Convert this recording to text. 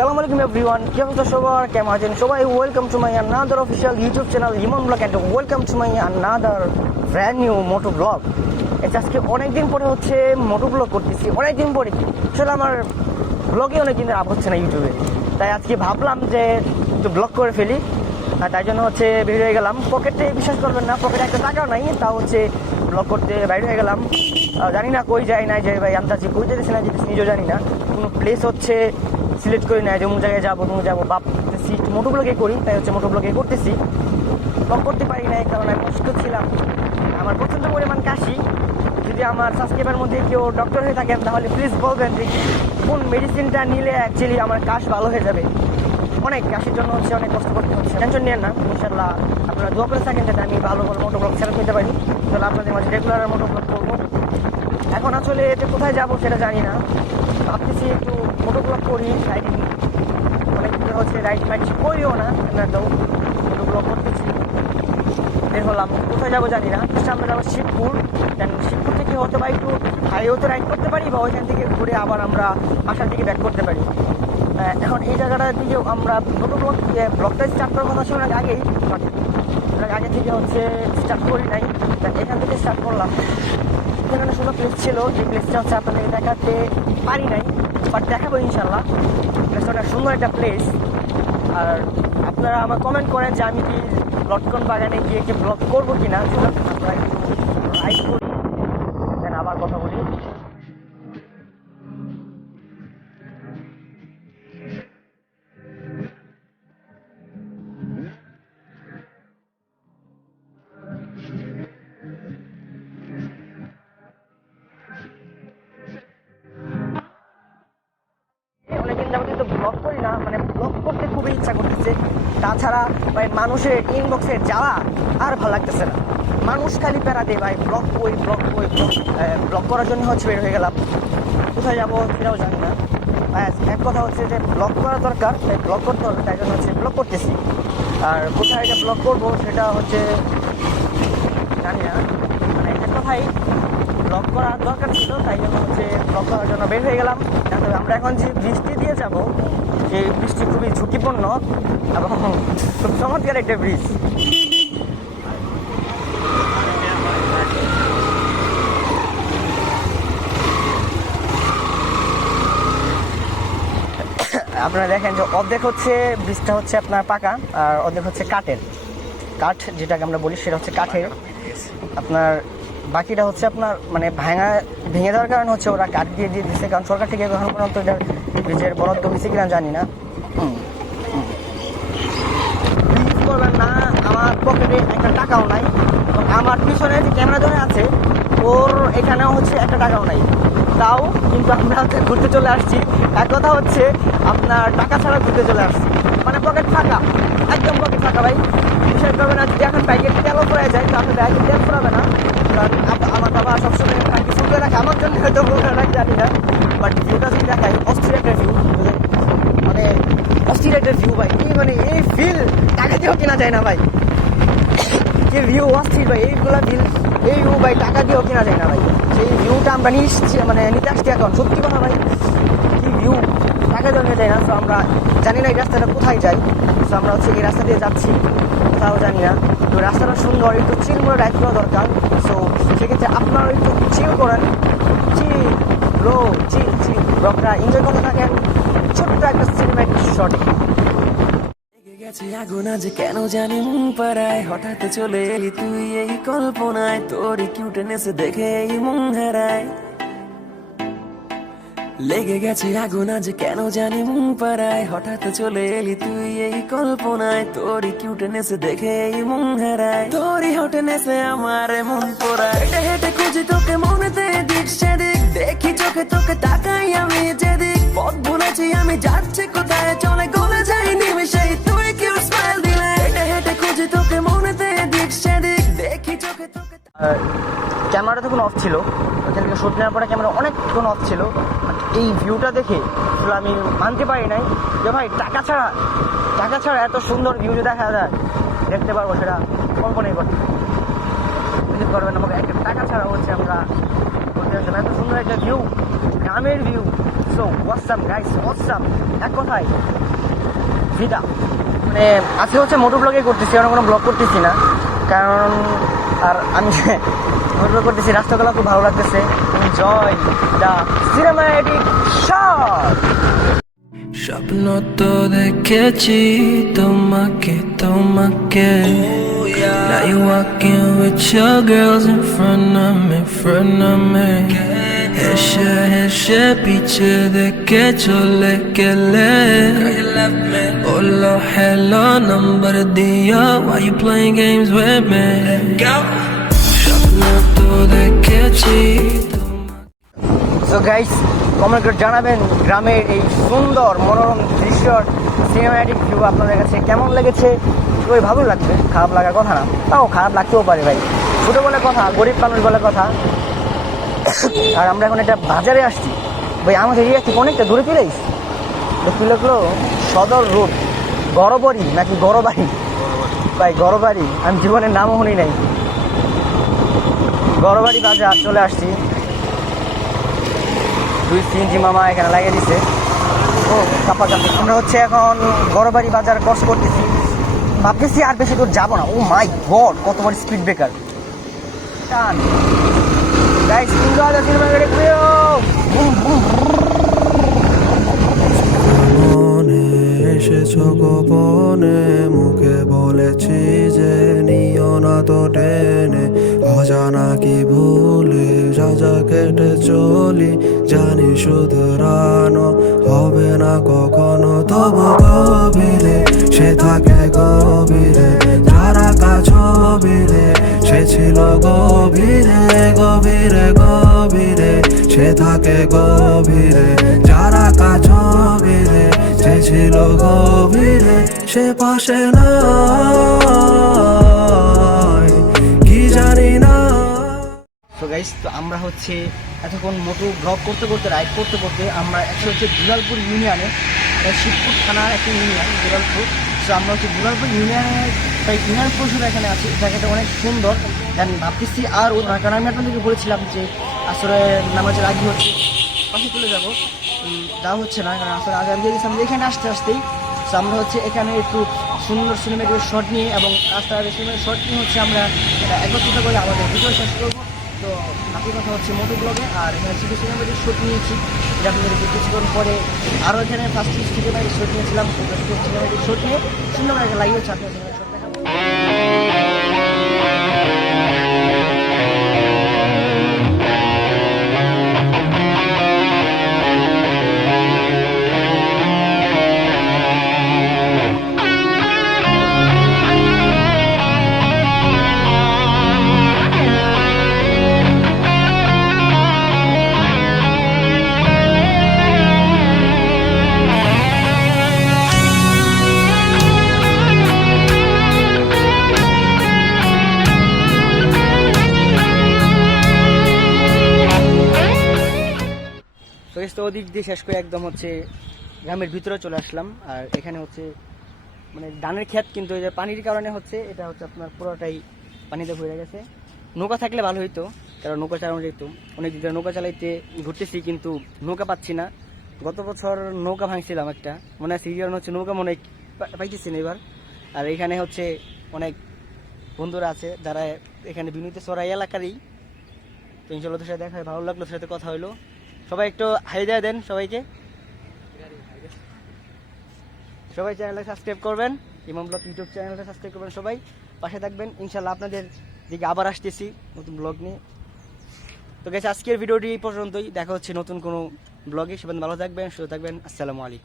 আসসালামু আলাইকুম এভরিওয়ান, কি অবস্থা সবার, কেমন আছেন সবাই? Welcome to my another official YouTube channel Limon blog and welcome to my another brand new moto blog. আজকে অনেকদিন পরে হচ্ছে মোটো ব্লগ করতেছি, অনেকদিন পরে। আসলে আমার ব্লগে অনেকদিন আপ হচ্ছে না ইউটিউবে, তাই আজকে ভাবলাম যে একটু ব্লগ করে ফেলি। আর তাই জন্য হচ্ছে বের হয়ে গেলাম। পকেটে বিশ্বাস করবেন না, পকেটে একটা টাকাও নাই, তা হচ্ছে ব্লগ করতে বাইরে হয়ে গেলাম। জানি না কই যাই নাই যে ভাই, আন্দাজি কই যেতেছি না যেতেছি নিজেও জানি না। কোনো প্লেস হচ্ছে সিলেক্ট করি না, যেমন জায়গায় যাবো তেমন যাবো, ভাবতেছি মোটো ব্লগে করি, তাই হচ্ছে মোটো ব্লগে করতেছি। ব্লগ করতে পারি নাই কারণ আমি অসুস্থ ছিলাম। আমার প্রচণ্ড পরিমাণ কাশি। যদি আমার সাবস্ক্রাইবার মধ্যে কেউ ডক্টর হয়ে থাকেন তাহলে প্লিজ বলবেন যে কোন মেডিসিনটা নিলে অ্যাকচুয়ালি আমার কাশ ভালো হয়ে যাবে। অনেক কাশির জন্য হচ্ছে অনেক কষ্ট করতে হচ্ছে, টেনশন নিয়েন না, ইনশাল্লাহ আপনারা দোয়া করে থাকেন যাতে আমি ভালো ভালো মোটো ব্লগ ছেড়ে নিতে পারি, তাহলে আপনাদের মাঝে রেগুলার মোটো ব্লগ করবো। এখন আসলে এতে কোথায় যাবো সেটা জানি না, ভাবতেছি একটু মোটো ব্লগ করি, রাইডিং অনেক হচ্ছে রাইড মাইড করিও না, তো মোটো ব্লগ করতেছি। বের হলাম, কোথায় যাবো জানি না। আমরা যাবো শিবপুর, শিবপুর থেকে হয়তো বা একটু হাইওয়েতে রাইড করতে পারি বা ওইখান থেকে ঘুরে আবার আমরা বাসার দিকে ব্যাক করতে পারি। এখন এই জায়গাটার দিকে আমরা মোটো ব্লগটা স্টার্ট করার কথা ছিল আগে থেকে হচ্ছে স্টার্ট করি নাই, এখান থেকে স্টার্ট করলাম। এখানে সুন্দর প্লেস ছিল, যে প্লেসটা হচ্ছে আপনাদেরকে দেখাতে পারি নাই, বাট দেখাবো ইনশাল্লাহ। প্লেসটা অনেক সুন্দর একটা প্লেস। আর আপনারা আমার কমেন্ট করেন যে আমি কি লটকন বাগানে গিয়ে কি ব্লগ করবো কিনা, আমরা একটু রাইড করি, দেন আবার কথা বলি। কিন্তু ব্লগ করি না, মানে ব্লগ করতে খুবই ইচ্ছা করতেছে। তাছাড়া ভাই মানুষের ইনবক্সে যাওয়া আর ভালো লাগতেছে না, মানুষ খালি প্যারা দেয় ভাই, ব্লগ কই ব্লগ কই। ব্লগ করার জন্য হচ্ছে বের হয়ে গেলাম, কোথায় যাবো সেটাও জানি না। এক কথা হচ্ছে যে ব্লগ করা দরকার, তাই ব্লগ করতে হবে, তাই জন্য হচ্ছে ব্লগ করতেছি। আর কোথায় যে ব্লগ করবো সেটা হচ্ছে জানি না, মানে এক কথাই ব্লগ করার দরকার ছিল, তাই জন্য হচ্ছে ব্লগ করার জন্য বের হয়ে গেলাম। তবে আমরা এখন যে বৃষ্টি দিয়ে যাব, এই বৃষ্টি খুবই ঝুঁকিপূর্ণ এবং খুব চমৎকার একটা ব্রিজ। আপনারা দেখেন যে অর্ধেক হচ্ছে ব্রিজটা হচ্ছে আপনার পাকা আর অর্ধেক হচ্ছে কাঠ যেটাকে আমরা বলি সেটা হচ্ছে কাঠের। আপনার বাকিটা হচ্ছে আপনার মানে ভেঙে দেওয়ার কারণে হচ্ছে ওরা কাঠ দিয়ে দিচ্ছে, কারণ সরকার থেকে এখন পর্যন্ত এটার ব্রিজের বরাদ্দ হয়েছে কিনা জানি না। প্লিজ করবেন না, আমার পকেটে একটা টাকাও নাই, এবং আমার পিছনে যে ক্যামেরা ধরে আছে ওর এখানেও হচ্ছে একটা টাকাও নাই, তাও কিন্তু আমরা হচ্ছে ঘুরতে চলে আসছি। এক কথা হচ্ছে আপনার টাকা ছাড়া ঘুরতে চলে আসছি, মানে পকেট ফাঁকা, একদম পকেট ফাঁকা ভাই। বিশ্বাস করবে না, যদি এখন বাইকের তেলও পড়ে যায় তো আপনি বাইকের তেল পড়াবে না, কারণ আমার বাবা সবসময় টাঙ্কি ফুল করে রাখে, আমার জন্য হয়তো ফুল করে রাখে জানি না, বাট ভিউটা যদি দেখাই অস্থির একটা ভিউ, মানে অস্থির একটা ভিউ ভাই। এই ফিল টাকা দিয়েও কেনা যায় না ভাই, যে ভিউ অস্থির ভাই, এইগুলা ভিউ ভাই টাকা দিয়েও কেনা যায় না ভাই। সেই ভিউটা আমরা নিতে আসছি এখন, সত্যি কথা ভাই, কি ভিউ টাকা দিয়েও নিয়ে যায় না। তো আমরা জানি না এই রাস্তাটা কোথায় যাই, তো আমরা হচ্ছে এই রাস্তা দিয়ে যাচ্ছি, কোথাও জানি না। তো রাস্তাটা সুন্দর, একটু চিল করে রাইড করা দরকার। সো সেক্ষেত্রে আপনারা একটু চিল করেন, চিল ব্লগটা এনজয় করতে থাকেন, ছোট্ট একটা সিনেমাটিক শট। গেছে আগুন আজ কেন জানি মন পাড়ায়, হঠাৎ চলে এলি তুই এই কল্পনায়, তোরই কিউটনেস দেখে এই মন হারায়। লেগে গেছে আগুন আজ কেন জানি মন পাড়ায়, হঠাৎ চলে এলি তুই এই কল্পনায়, তোরই কিউটনেস দেখে এই মন হারায়। তোরই হটনেসে আমার মন পোড়ায়, হেঁটে হেঁটে খুঁজি তোকে মনেতে দিক সেদিক, দেখি চোখে তোকে তাকাই আমি যেদিক, পথ ভুলেছি আমি যাচ্ছি কোথায়, চলে গলে যাই নিমেষেই তুই কিউট স্মাইল দিলে, হেঁটে হেঁটে খুঁজি তোকে মনেতে দিক সেদিক, দেখি চোখে তোকে। ক্যামেরাটা তখন অফ ছিল, ওখান থেকে শুট নেওয়ার পরে ক্যামেরা অনেকক্ষণ অফ ছিল। এই ভিউটা দেখে আসলে আমি মানতে পারি নাই যে ভাই টাকা ছাড়া এত সুন্দর ভিউ যে দেখা যায়, দেখতে পারবো, সেটা কল্পনাই করতে পারবেন। আমাকে একটা টাকা ছাড়া হচ্ছে আমরা এত সুন্দর একটা ভিউ, গ্রামের view. So so awesome guys, awesome, এক কথায় ফিদা। মানে আজকে হচ্ছে মোটো ব্লগে করতেছি, অন্য কোনো ব্লগ করতেছি না, কারণ আর আমি মোটো ব্লগ করতেছি, রাস্তাগুলো খুব ভালো লাগতেছে। Enjoy the cinematic shot. স্বপ্ন তো দেখেছি তোমাকে তোমাকে, now you walking with your girls in front of me, হেসে হেসে পিছে দেখে চলে গেলে, বললো hello নাম্বার দিও, why you playing games with me, স্বপ্ন তো দেখেছি। সো গাইস, কমেন্ট করে জানাবেন গ্রামের এই সুন্দর মনোরম দৃশ্যর সিনেম্যাটিক ভিউ আপনাদের কাছে কেমন লেগেছে। খুবই ভালো লাগবে, খারাপ লাগার কথা না, তাও খারাপ লাগতেও পারে ভাই, ছোটো বলে কথা, গরিব মানুষ বলে কথা। আর আমরা এখন একটা বাজারে আসছি ভাই, আমাদের এরিয়া থেকে অনেকটা দূরে চলে এসেছি। দেখতে লাগলো সদর রোড, গড়বাড়ি নাকি গড়বাড়ি ভাই, গড়বাড়ি, আমি জীবনের নামও শুনি নাই। গড়বাড়ি বাজার চলে আসছি, 2-3 মামা এখানে লাগিয়ে দিছে। ও কাপাকাপি, আমরা হচ্ছে এখন গড়বাড়ি বাজার ক্রস করতেছি, ভাবতেছি আর বেশি দূর যাবো না। ও মাই গড, কত বড় স্পিড ব্রেকার টান guys, enjoy the cinematic view. মনে এসেছো গোপনে, মুখে বলেছি যে নিও না তো টেনে, অজানা কি ভুলে সাজা কেটে চলি, জানি শুধরানো হবে না কখনো, তবু গভীরে সে থাকে গভীরে, যারা কাছবিরে সে ছিল গভীরে গভীরে গভীরে, সে থাকে গভীরে, যারা কাছবিরে সে ছিল গভীরে, সে পাশে নাই কি জানি না। তো গাইস, তো আমরা হচ্ছে এতক্ষণ মোটো ব্লগ করতে করতে, রাইড করতে করতে আমরা একটা হচ্ছে দুলালপুর ইউনিয়নে, শিবপুর থানার একটা ইউনিয়ন দুলালপুর। তো আমরা হচ্ছে দুলালপুর ইউনিয়নের প্রায় ইউনিয়ন পরিষদ এখানে আছি। জায়গাটা অনেক সুন্দর, আমি ভাবতেছি আর কারণ আমি আপনাদেরকে বলেছিলাম যে আসলে নামাজের আগে হচ্ছে পাশে চলে যাবো, দেওয়া হচ্ছে না, কারণ আসলে আগে দিয়ে দিয়েছিলাম যে এখানে আসতে আসতেই। তো আমরা হচ্ছে এখানে একটু সুন্দর সিনেমেটিক শট নিয়ে এবং রাস্তার সিনেমেটিক শট নিয়ে হচ্ছে আমরা একত্রিত করে আমাদের ভিডিও শেষ করবো। তো বাকি কথা হচ্ছে মোটো ব্লগে, আর এখানে শুধু সিনেমেটিক শট নিয়েছি, যে আপনাদের কিছুক্ষণ পরে আরও এখানে ফার্স্ট সিনেমেটিক শট নিয়েছিলাম, সিনেমেটিক শট নিয়ে সুন্দর একটা লাগিয়েছে আপনার সিনেমেটিক শট দেখাবো। তো ওদিক দিয়ে শেষ করে একদম হচ্ছে গ্রামের ভিতরে চলে আসলাম। আর এখানে হচ্ছে মানে ধানের ক্ষেত, কিন্তু এই যে পানির কারণে হচ্ছে এটা হচ্ছে আপনার পুরোটাই পানিতে ভরে গেছে। নৌকা থাকলে ভালো হইতো, কারণ নৌকা চালানো যেত, অনেক দিন নৌকা চালাইতে ঘুরতেছি কিন্তু নৌকা পাচ্ছি না। গত বছর নৌকা ভাঙছিলাম একটা, মনে আছে ইউরিয়ান হচ্ছে নৌকা মনে পাইতেছি না এবার। আর এখানে হচ্ছে অনেক বন্ধুরা আছে যারা এখানে বিনুতে চড়াই এলাকারই। তো ইনশাল্লাহ তোর সাথে দেখা হয়, ভালো লাগলো, তোর সাথে কথা হইলো। সবাই একটু হাই দিয়ে দেন সবাইকে, সবাই চ্যানেলটা সাবস্ক্রাইব করবেন, ইমাম ব্লগ ইউটিউব চ্যানেলটা সাবস্ক্রাইব করবেন, সবাই পাশে থাকবেন। ইনশাল্লাহ আপনাদের দিকে আবার আসতেছি নতুন ব্লগ নিয়ে। তো গেছে আজকের ভিডিওটি এই পর্যন্তই, দেখা হচ্ছে নতুন কোনো ব্লগে। সবাই ভালো থাকবেন, সুস্থ থাকবেন, আসসালামু আলাইকুম।